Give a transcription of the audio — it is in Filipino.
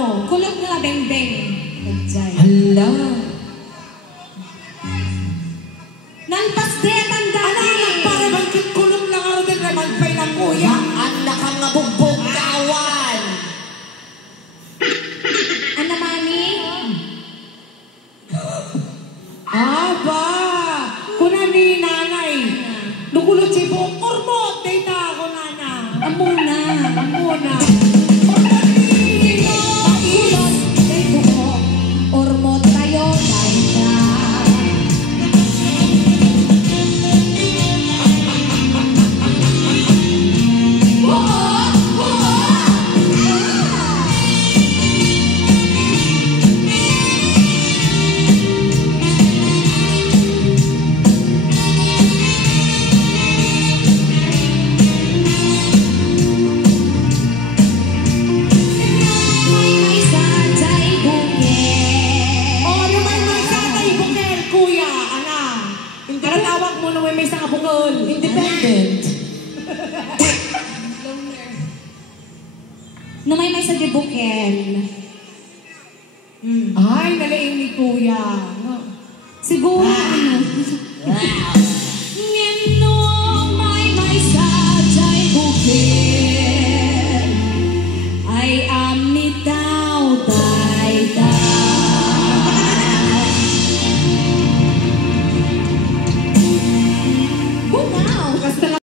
mo? Kulog nga, beng-beng. Hala. Nalpas din, tanda Ano anak para bang kulong lang ako din naman pa'y ng kuya? Anak ang nabugbog kawan. Ano, mami? Aba! Kuna ni nanay. Nukulot si Bong. Ormot! Data ako, nana. Amuna. Amuna. Mailot, kay buko. Ormot tayo, tayo. Independent. Namay sa dibuken. Ay, nalaing ni kuya. Siguro, ano? Wow.